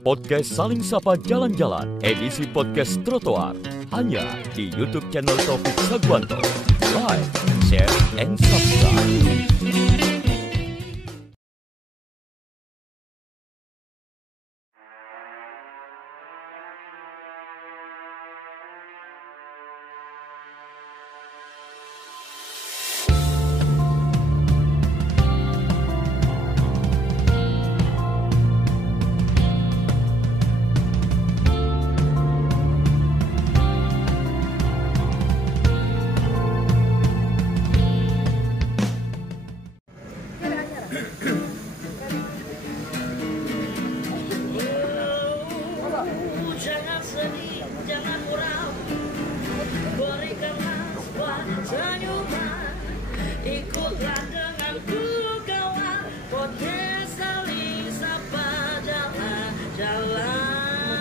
Podcast Saling Sapa Jalan-Jalan, edisi podcast trotoar, hanya di YouTube channel Taufik Saguanto. Like, share, and subscribe. Jangan sedih, jangan muram, berikanlah sebuah senyuman, ikutlah denganku kawan, podcast Saling Sapa Jalan-Jalan.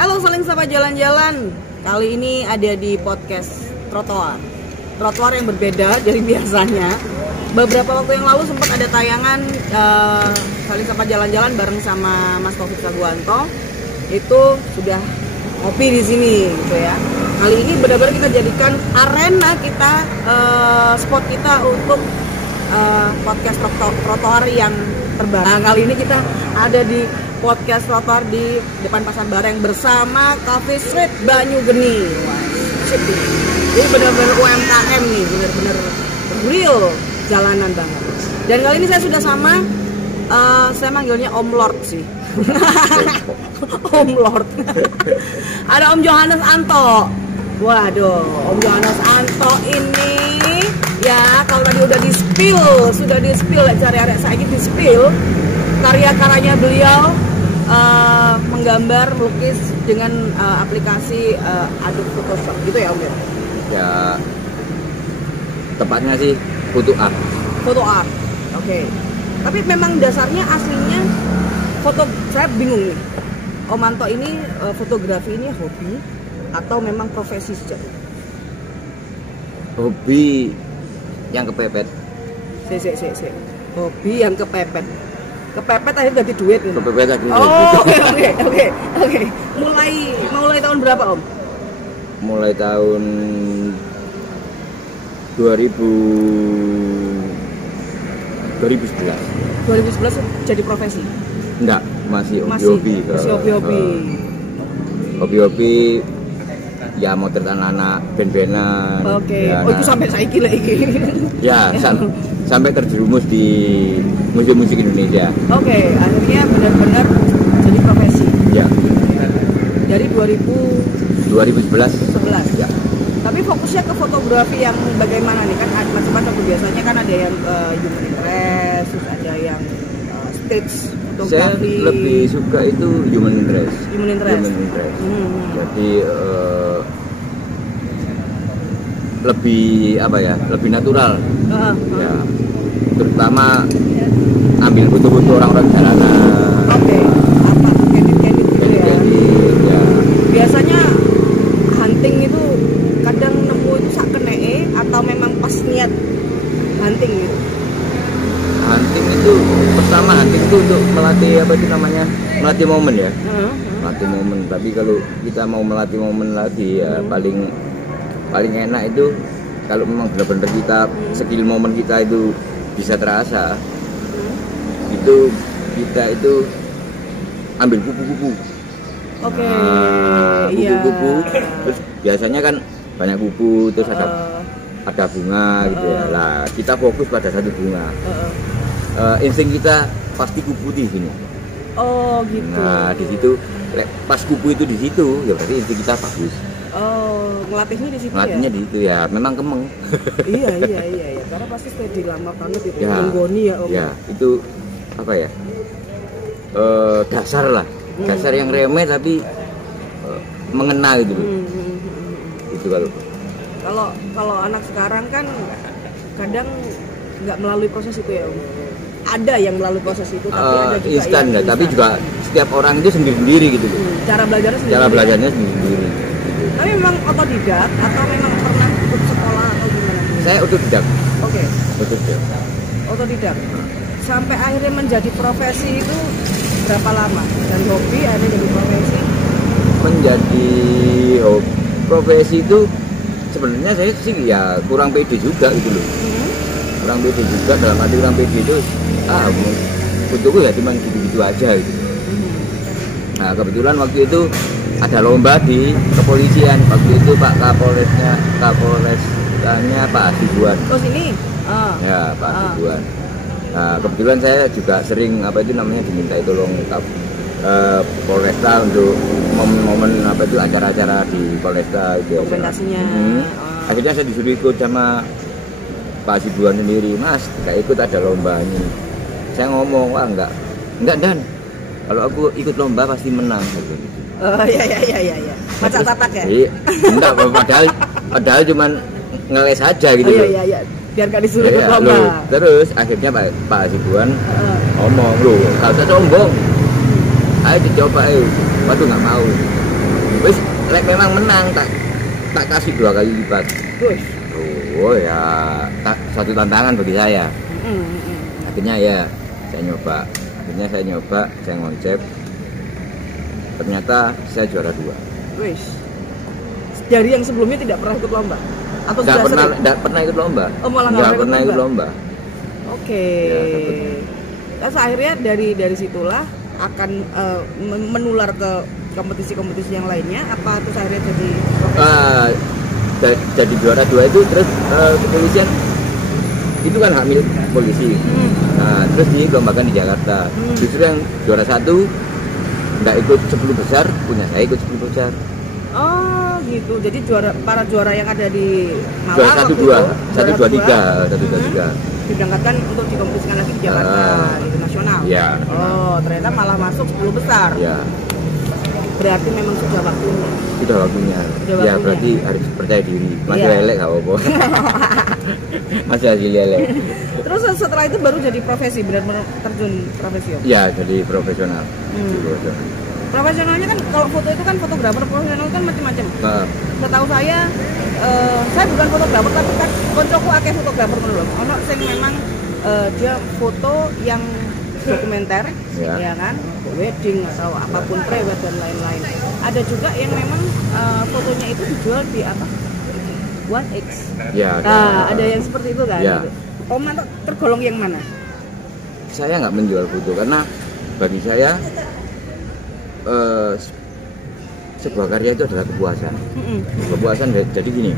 Halo Saling Sapa Jalan-Jalan. Kali ini ada di podcast trotoar yang berbeda dari biasanya. Beberapa waktu yang lalu sempat ada tayangan Saling Sapa Jalan-Jalan bareng sama Mas Taufik Saguanto. Itu sudah ngopi di sini gitu ya. Kali ini benar-benar kita jadikan arena kita, spot kita untuk podcast trotoar yang terbaru. Nah, kali ini kita ada di podcast trotoar di depan Pasar Bareng bersama Cafe Street Banyugeni. Wah, sip ini. Ini benar-benar UMKM nih, benar-benar real jalanan banget. Dan kali ini saya sudah sama, saya manggilnya Om Lord sih. Om Lord. Ada Om Johannes Anto. Waduh, Om Johannes Anto ini ya kalau tadi udah sudah di spill cari-cari saya di spill karya-karyanya beliau, menggambar, melukis dengan aplikasi Adobe Photoshop gitu ya Om ya? Ya, tepatnya sih foto art. Foto art, oke. Tapi memang dasarnya aslinya saya bingung nih. Om Anto ini fotografi ini hobi atau memang profesi sejati? Hobi yang kepepet. Hobi yang kepepet. Kepepet akhirnya ganti duit nih. Kepepet lagi. Oh, oke. Mulai tahun berapa Om? Mulai tahun 2011 jadi profesi? Enggak, masih hobi. Hobi ya motret anak-anak, band-bandan. Oke. Ya, itu sampai saiki lagi. Ya, sampai terjerumus di museum musik Indonesia. Oke, akhirnya benar-benar jadi profesi. Ya. Dari 2011. Ya. Tapi fokusnya ke fotografi yang bagaimana nih? Kan ada macam-macam tuh, biasanya kan ada yang human interest, terus ada yang stage Saya fotografi. lebih suka itu human interest. Jadi lebih natural. Ya, terutama ambil foto-foto orang-orang jalanan. Oke. Apa candid gitu ya? Ya. Biasanya hunting itu kadang nemu itu sak kenee atau memang pas niat hunting gitu? Hunting itu untuk melatih melatih momen ya. Melatih momen. Tapi kalau kita mau melatih momen lagi ya paling enak itu kalau memang benar-benar kita skill momen kita itu bisa terasa. Itu kita itu ambil kupu-kupu. Oke. Kupu-kupu. Terus biasanya kan banyak kupu, terus ada bunga gitu ya. Lah kita fokus pada satu bunga. Insting kita pasti kupu di sini. Oh gitu. Nah di situ pas kupu itu di situ ya berarti insting kita bagus. Oh, ngelatihnya di situ Ngelatihnya ya? di situ ya, memang kemeng. Iya. Karena pasti steady lama banget itu. Ya, menggoni ya Om. Ya, itu apa ya? Dasar lah. Dasar yang remeh tapi mengena gitu loh. Itu Kalau anak sekarang kan kadang nggak melalui proses itu ya Om. Ada yang melalui proses itu, tapi ada juga instan yang ya, tapi juga setiap orang itu sendiri-sendiri gitu loh. Cara belajarnya sendiri. Cara belajarnya sendiri-sendiri. Tapi memang otodidak atau memang pernah ikut sekolah atau gimana? Saya otodidak. Oke. Otodidak. Otodidak. Sampai akhirnya menjadi profesi itu berapa lama? Dari hobi ada jadi profesi? Menjadi profesi itu sebenarnya saya sih ya kurang pede juga gitu loh. Kurang pede juga, dalam arti kurang pede itu untukku ya cuma gitu-gitu aja gitu. Nah kebetulan waktu itu ada lomba di kepolisian, waktu itu Pak Kapolresnya Pak Hasibuan. Oh sini? Ya Pak Hasibuan. Nah kebetulan saya juga sering diminta tolong Polresta untuk momen acara-acara di Polresta gitu. Dokumentasinya. Akhirnya saya disuruh ikut sama Pak Hasibuan sendiri, Mas, nggak ikut ada lomba ini. Saya ngomong, wah enggak Dan, kalau aku ikut lomba pasti menang gitu. Oh iya. Macak tatak ya? Iya, enggak, padahal cuman ngeles aja gitu. Oh iya. Biar gak disuruh ikut lomba. Loh, terus akhirnya Pak Hasibuan ngomong, loh, gak usah sombong. Ayo dicoba ayo. Waduh nggak mau. Wis, memang menang tak kasih 2 kali lipat. Oh ya, suatu tantangan bagi saya. Akhirnya ya saya nyoba, saya ngonsep. Ternyata saya juara 2. Wih. Dari yang sebelumnya tidak pernah ikut lomba? Atau Nggak pernah ikut lomba. Oh malah nggak pernah ikut lomba. Oke. Ya, terus akhirnya dari situlah akan menular ke kompetisi-kompetisi yang lainnya. Apa terus akhirnya jadi juara 2 itu terus kepolisian itu kan hak milik polisi. Nah terus dilombakan di Jakarta. Justru yang juara 1 nggak ikut 10 besar, punya saya ikut 10 besar. Oh gitu, jadi para juara yang ada di Malang 1, 2, 3 diberangkatkan untuk dikompetisikan lagi di Jakarta itu nasional. Ya. Oh ternyata malah masuk 10 besar. Ya. Berarti memang sudah waktunya. Ya berarti harus percaya diri. Masih Ya. lelek nggak apa-apa. Masih lelek. Terus setelah itu baru jadi profesi, benar-benar terjun profesional. Ya jadi profesional. Profesionalnya kan kalau foto itu kan fotografer profesional kan macam-macam. Setahu saya bukan fotografer tapi kan koncoku akeh fotografer ngono lho. Ono sing memang dia foto yang dokumenter, ya kan, wedding atau apapun prewed dan lain-lain. Ada juga yang memang fotonya itu dijual di apa? 1X. Ya. Nah, ada yang seperti itu kan? Ya. Om tergolong yang mana? Saya nggak menjual foto karena bagi saya sebuah karya itu adalah kepuasan. Kepuasan jadi gini.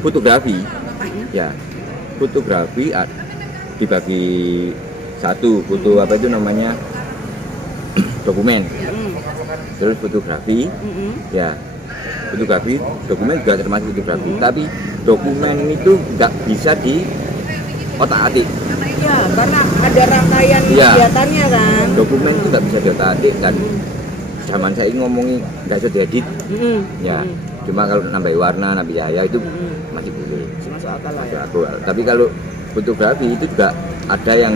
Fotografi dibagi satu foto dokumen. Terus fotografi dokumen juga termasuk fotografi, tapi dokumen itu nggak bisa di otak-atik. Ya, karena ada rangkaian kegiatannya kan. Dokumen itu nggak bisa di otak-atik kan. Zaman saya ngomongin nggak bisa diedit. Cuma kalau nambah warna, nambah cahaya itu masih boleh. Masuk akal lah ya. Tapi kalau fotografi itu juga ada yang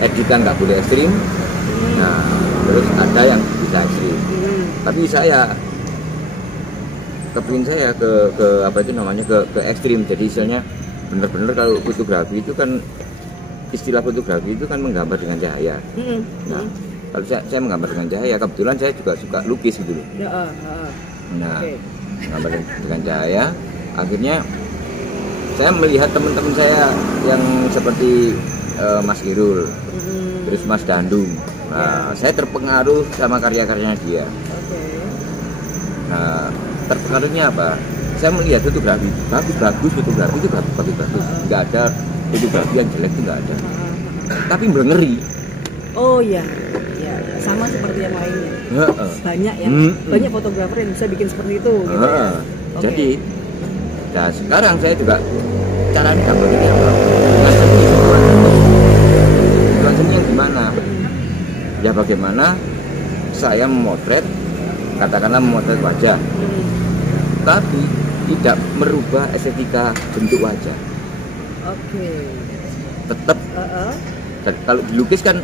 editan nggak boleh ekstrim. Nah, terus ada yang bisa ekstrim. Tapi saya kepingin saya ke ekstrim. Jadi istilahnya benar-benar kalau fotografi itu kan istilah fotografi itu kan menggambar dengan cahaya. Nah, kalau saya menggambar dengan cahaya, kebetulan saya juga suka lukis gitu loh. Nah, menggambar dengan cahaya, akhirnya saya melihat teman-teman saya yang seperti Mas Irul, terus Mas Dandung. Nah, saya terpengaruh sama karya-karyanya dia. Nah, terpengaruhnya apa? Saya melihat fotografi, bagus fotografi itu bagus. Nggak ada fotografi yang jelek itu nggak ada. Tapi ngeri. Oh iya, sama seperti yang lainnya. Banyak ya, banyak fotografer yang bisa bikin seperti itu. Gitu ya. Jadi, nah sekarang saya juga caranya gambarnya apa? Bukan seni yang gimana? Ya bagaimana saya memotret, katakanlah memotret wajah, tapi tidak merubah estetika bentuk wajah. Tetap. Kalau dilukis kan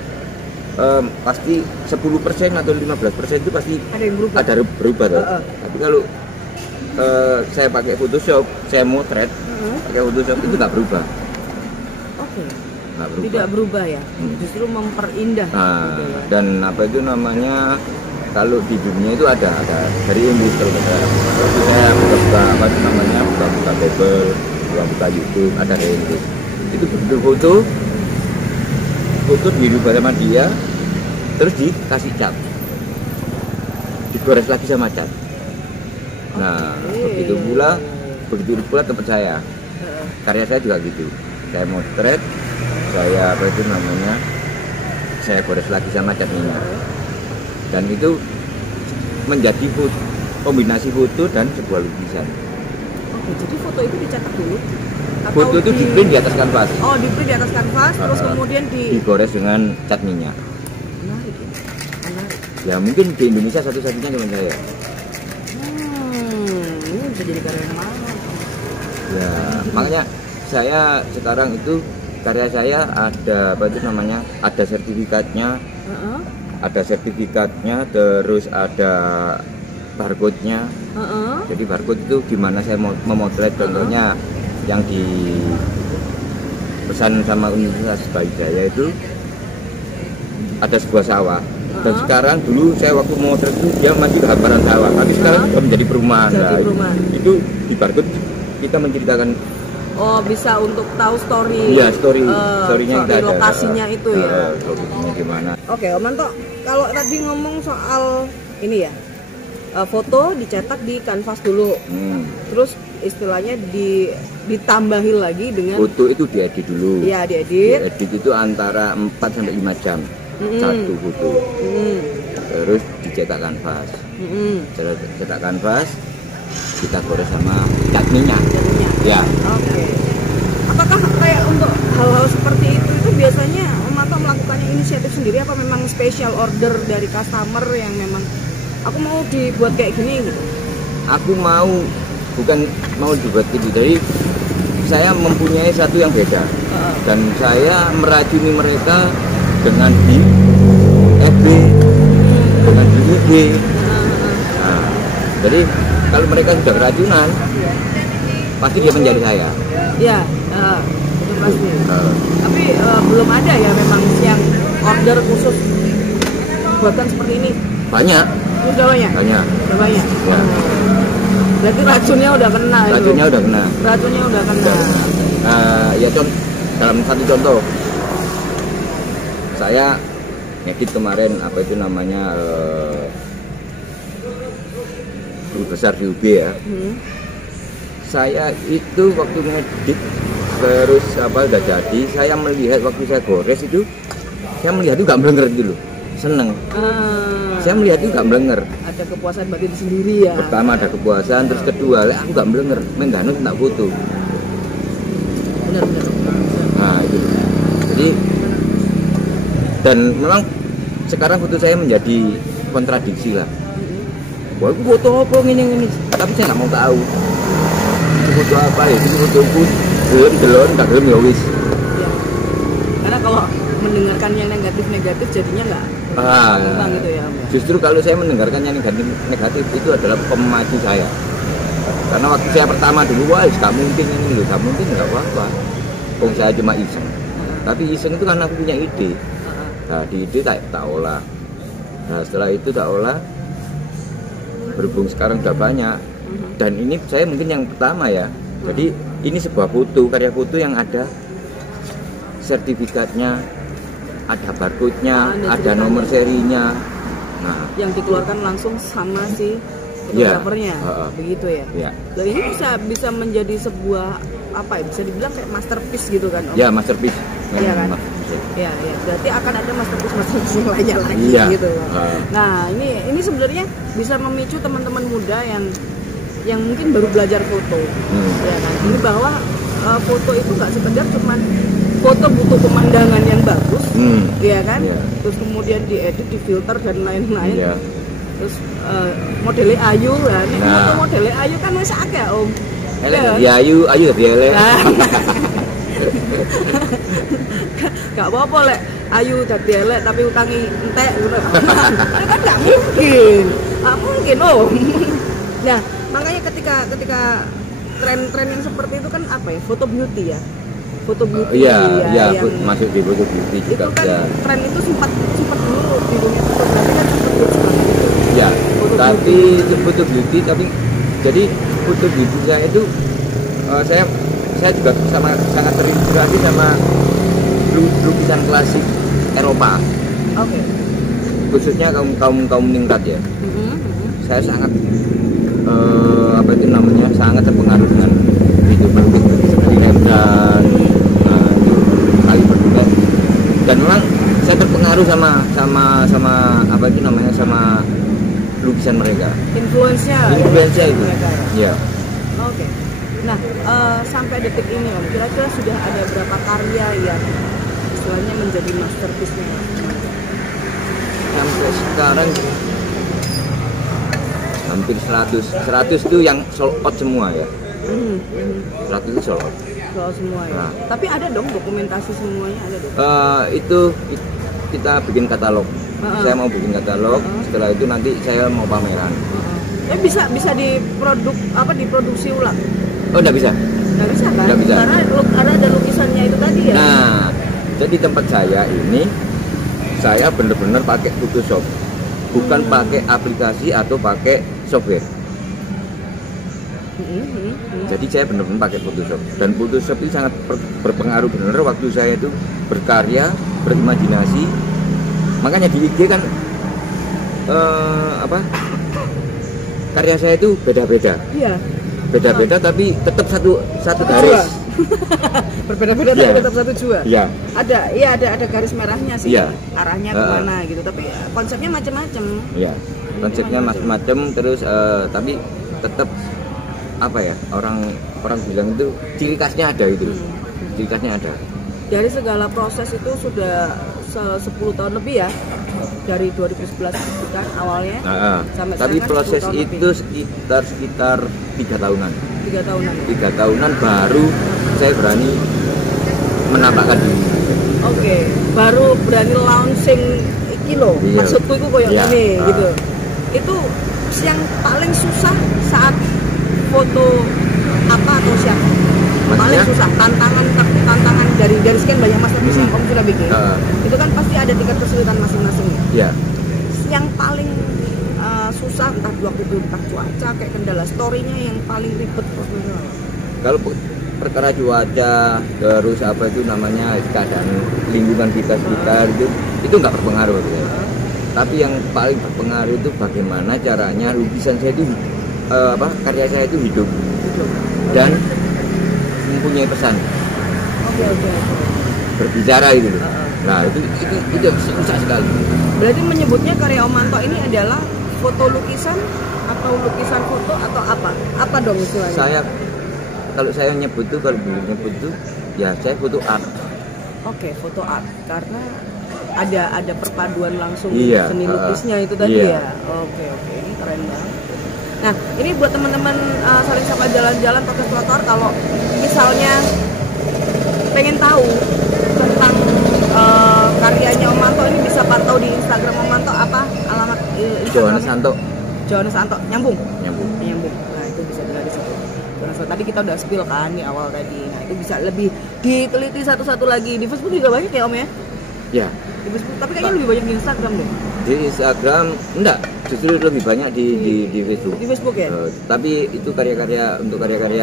pasti 10% atau 15% itu pasti ada yang berubah. Tapi kalau saya pakai Photoshop, saya motret pakai Photoshop itu nggak berubah. Oke. Nggak berubah. Tidak berubah ya. Justru memperindah. Nah, gitu ya. dan apa itu namanya, kalau di dunia itu ada dari Inggris kalau saya buka apa itu namanya, buka Google, buka YouTube, ada dari Inggris. Itu begitu foto dirubah sama dia, terus dikasih cat, digores lagi sama cat. Nah, begitu pula tempat saya, karya saya juga gitu. Saya motret, saya apa itu namanya, saya gores lagi sama cat minyak, dan itu menjadi kombinasi foto dan sebuah lukisan. Oke, jadi foto itu dicetak dulu? Atau Foto itu di print di atas kanvas. Oh, di print di atas kanvas, terus kemudian digores dengan cat minyak. Menarik ya? Menarik. Ya mungkin di Indonesia satu-satunya cuma saya. Ini bisa jadi karya yang mahal. Ya, makanya saya sekarang itu karya saya ada apa itu namanya, ada sertifikatnya, terus ada barcode-nya. Jadi barcode itu gimana saya memotret, contohnya yang di pesan sama Universitas Brawijaya itu ada sebuah sawah. Dan sekarang dulu saya waktu memotret itu dia masih gambaran sawah, tapi sekarang sudah menjadi perumahan. Nah, itu di barcode kita menceritakan. Oh, bisa untuk tahu story. Iya, story-nya kita ada. Lokasinya itu ya. Lokasinya gimana? Oke, Om Manto, kalau tadi ngomong soal ini ya, foto dicetak di kanvas dulu, terus istilahnya ditambahi lagi dengan foto itu diedit dulu. Iya, diedit. Diedit itu antara 4 sampai 5 jam satu foto. Terus dicetak kanvas. Cetak kanvas, kita gores sama cat minyak. Ya. Oke. Apakah kayak untuk hal-hal seperti itu biasanya Om Manto melakukannya inisiatif sendiri, apa memang special order dari customer yang memang aku mau dibuat kayak gini gitu? Aku bukan mau dibuat gitu. Jadi saya mempunyai satu yang beda. Dan saya meracuni mereka dengan di FB, dengan di IG. Nah, jadi kalau mereka sudah keracunan, pasti dia mencari saya. Iya, itu pasti. Tapi belum ada ya memang yang order khusus buatan seperti ini. Banyak. Udah banyak. Banyak. Udah banyak. Ya. Berarti racunnya udah kena. Racunnya udah kena. Racunnya udah kena. Ya dalam satu contoh, saya ngedit kemarin apa itu namanya Guru Besar di UB ya. Saya itu waktu ngedit terus udah jadi, saya melihat waktu saya gores itu, saya melihat itu nggak melenger gitu loh, seneng. Saya melihat itu nggak melenger. Ada kepuasan batin sendiri ya. Pertama ada kepuasan, terus kedua aku nggak melenger, mengganu tak foto. Benar. Nah itu. Jadi dan memang sekarang foto saya menjadi kontradiksi lah. Wah, aku foto apa ini, tapi saya nggak mau tahu. Foto apa ya? Itu fotoku belum, nggak belum ya wis. Ya. Karena kalau mendengarkan yang negatif jadinya nggak berkembang gitu ya. Justru kalau saya mendengarkan yang negatif itu adalah pemacu saya. Karena waktu saya pertama dulu, wah nggak mungkin ini loh, nggak mungkin, nggak apa-apa. Saya cuma iseng. Tapi iseng itu karena aku punya ide. Nah di ide tak olah. Nah setelah itu tak olah, berhubung sekarang udah banyak. Dan ini saya mungkin yang pertama ya. Jadi ini sebuah foto, karya foto yang ada sertifikatnya, ada barcode-nya, ada nomor serinya. Nah, yang dikeluarkan langsung sama si fotografernya, begitu ya. Ya. Dan ini bisa menjadi sebuah apa ya? Bisa dibilang kayak masterpiece gitu kan, Om? Ya, masterpiece. Iya kan? Ya. Berarti akan ada masterpiece yang lainnya lagi gitu. Nah, ini sebenarnya bisa memicu teman-teman muda yang mungkin baru belajar foto, ya kan? Ini bahwa foto itu nggak sekedar cuman foto butuh pemandangan yang bagus, ya kan? Terus kemudian diedit, difilter dan lain-lain. Terus modelnya ayu lah, nih foto modelnya ayu kan masih agak Om. Ya ayu tapi elek. Gak apa-apa lek ayu dadi elek tapi utangi entek gitu. Kan nggak mungkin Om. Nah, makanya ketika tren-tren yang seperti itu kan apa ya, foto beauty ya, foto beauty Iya, yang masuk di foto beauty itu juga kan bisa. tren itu sempat dulu di dunia fotografi kan sempat hits banget itu. Ya, Foto tapi itu foto beauty, tapi jadi foto beauty-nya itu saya juga sangat terinspirasi sama lukisan klasik Eropa, Oke. khususnya kaum ningrat ya. Saya sangat apa itu namanya, sangat terpengaruh dengan itu melukis seperti Rembrandt, itu kali berdua. Dan memang saya terpengaruh sama apa itu namanya, sama lukisan mereka. Influence-nya Influence-nya itu. mereka Ya. ya. Oke. Nah, sampai detik ini Om, kira-kira sudah ada berapa karya yang istilahnya menjadi masterpiece-nya? Sampai sekarang hampir 100 itu yang sold out semua ya. 100 itu sold out. Soal semua ya. Nah. Tapi ada dong dokumentasi semuanya, ada dong. Itu kita bikin katalog. Saya mau bikin katalog. Setelah itu nanti saya mau pameran. Bisa diproduksi ulang? Oh, enggak bisa. Nggak bisa kan? Nggak bisa. Karena ada lukisannya itu tadi ya. Nah, jadi tempat saya ini saya bener-bener pakai Photoshop, bukan pakai aplikasi atau pakai software. Jadi saya benar-benar pakai Photoshop, dan Photoshop itu sangat berpengaruh benar waktu saya itu berkarya, berimajinasi. Makanya di IG kan karya saya itu beda-beda. Iya. Beda-beda tapi tetap satu garis. Berbeda-beda Iya. tapi tetap satu jua. Iya. Ada garis merahnya sih. Iya. Arahnya kemana gitu. Tapi konsepnya macam-macam. Iya. Konsepnya macam-macam, terus tapi tetap apa ya, orang bilang itu ciri khasnya ada itu. Ciri khasnya ada. Dari segala proses itu sudah 10 tahun lebih ya, dari 2011 itu kan awalnya sampai Tapi sekarang kan proses 10 tahun itu lebih. sekitar 3 tahunan. 3 tahunan. 3 tahunan baru saya berani menampakkan diri. Oke, baru berani launching iki lho. Iya. Maksudku itu koyo Iya. ini gitu. Itu yang paling susah saat foto apa atau siapa? Paling Maksudnya? susah tantangan dari sekian banyak masterpiece yang kamu sudah bikin. Itu kan pasti ada tingkat kesulitan masing-masing. Ya. Yang paling susah entah waktu itu entah cuaca kayak kendala story-nya yang paling ribet maksudnya. Kalau perkara cuaca, terus apa itu namanya, keadaan lingkungan kita sekitar itu nggak berpengaruh gitu. Tapi yang paling berpengaruh itu bagaimana caranya lukisan saya itu karya saya itu hidup dan mempunyai pesan. Oke. Berbicara itu. Nah, itu susah sekali. Berarti menyebutnya karya Om Manto ini adalah foto lukisan atau lukisan foto atau apa? Apa dong istilahnya? Kalau saya nyebut tuh, ya saya foto art. Oke, foto art karena ada perpaduan langsung Iya, seni lukisnya itu tadi iya. ya. Oke, ini keren banget. Nah, ini buat teman-teman saling sapa jalan-jalan podcast trotoar, kalau misalnya pengen tahu tentang karyanya Om Manto ini bisa pantau di Instagram Om Manto, apa alamat Johannes Instagramnya? Santo. Johannes Santo, nyambung. Nyambung. Nah, itu bisa dilihat di situ. Johannes Santo. Tadi kita udah spill kan di awal tadi. Nah, itu bisa lebih diteliti satu-satu lagi. Di Facebook juga banyak ya Om ya? Ya. Di Facebook, tapi kayaknya lebih banyak di Instagram deh. Di Instagram enggak, justru lebih banyak di Facebook. Di Facebook ya? Tapi itu karya-karya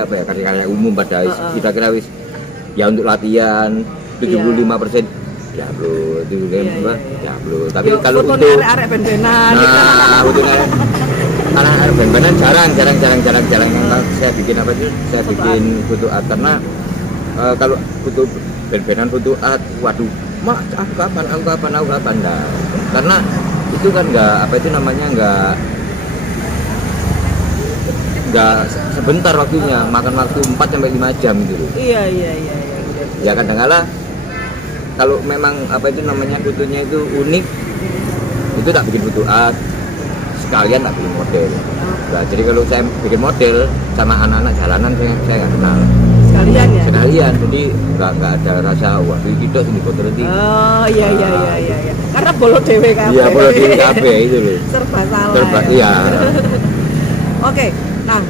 apa ya? Karya-karya umum pada kira-kira wis ya untuk latihan 75%. Ya bro, itu kan ya bro. Tapi kalau untuk arek-arek ben-benan. untuk arek-arek ben-benan jarang. Saya bikin apa itu? Saya bikin foto art karena kalau foto ben-benan, foto art, waduh, mak aku kapan. Nah, karena itu kan nggak sebentar waktunya, makan waktu 4-5 jam gitu. Iya. Ya kadang-kala kalau memang fotonya itu unik, itu tak bikin foto art, sekalian tak bikin model. Nah, jadi kalau saya bikin model sama anak-anak jalanan saya nggak kenal. Sekalian ya? Sekalian, jadi nggak ada rasa wah ini dong ini foto nanti. Oh iya. Karena bolo dewe kabeh. Iya, bolo dewe kabeh itu loh. Serba salah. Iya. Oke, nah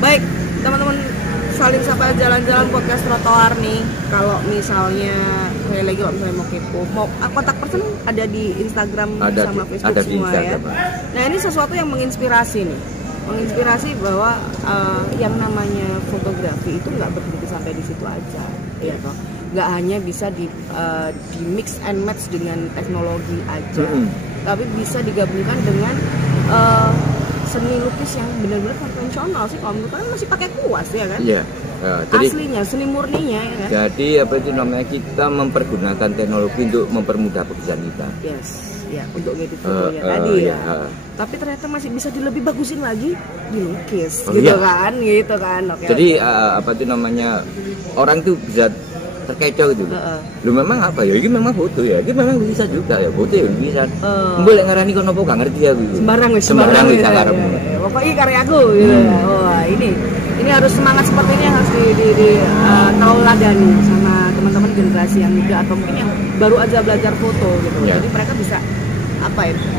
Baik teman-teman, saling sapa jalan-jalan podcast trotoar nih. Kalau misalnya kayak lagi kalau misalnya mau kepo, mau kontak person ada di Instagram sama Facebook ada di semua Instagram. ya. Nah ini sesuatu yang menginspirasi nih, menginspirasi bahwa yang namanya fotografi itu nggak berhenti sampai di situ aja, ya toh. Nggak hanya bisa di mix and match dengan teknologi aja, tapi bisa digabungkan dengan seni lukis yang benar-benar konvensional sih. Kalau menurut kalian masih pakai kuas ya kan? Iya. Jadi, aslinya, seni murninya ya kan? Jadi apa itu namanya, kita mempergunakan teknologi untuk mempermudah pekerjaan kita. Yes, ya untuk ngedit fotonya tadi ya. Tapi ternyata masih bisa lebih bagusin lagi dilukis, gitu kan? Gitu kan? Oke. Jadi apa itu namanya, orang tuh bisa terkecoh gitu. Lu memang apa ya? Ini memang foto ya. Ini memang bisa juga ya. Foto ya bisa. Boleh ngarani kono apa gak ngerti ya gitu. Sembarang wis ya. Pokoknya karyaku gitu. Wah, ini harus semangat seperti ini yang harus tahuladani sama teman-teman generasi yang muda atau mungkin yang baru aja belajar foto gitu. Jadi mereka bisa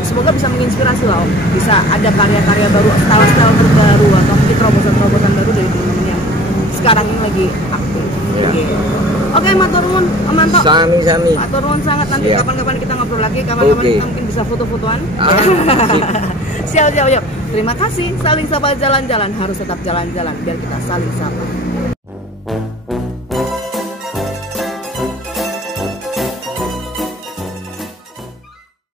semoga bisa menginspirasi lah, bisa ada karya-karya baru, style-style terbaru atau mungkin terobosan-terobosan baru dari teman-teman yang sekarang ini lagi aktif. Oke, matur nuwun, Manto. Sami-sami. Matur nuwun sangat, nanti kapan-kapan kita ngobrol lagi, kapan-kapan kita mungkin bisa foto-fotoan. Siap. Terima kasih. Saling sapa jalan-jalan, harus tetap jalan-jalan biar kita saling sapa.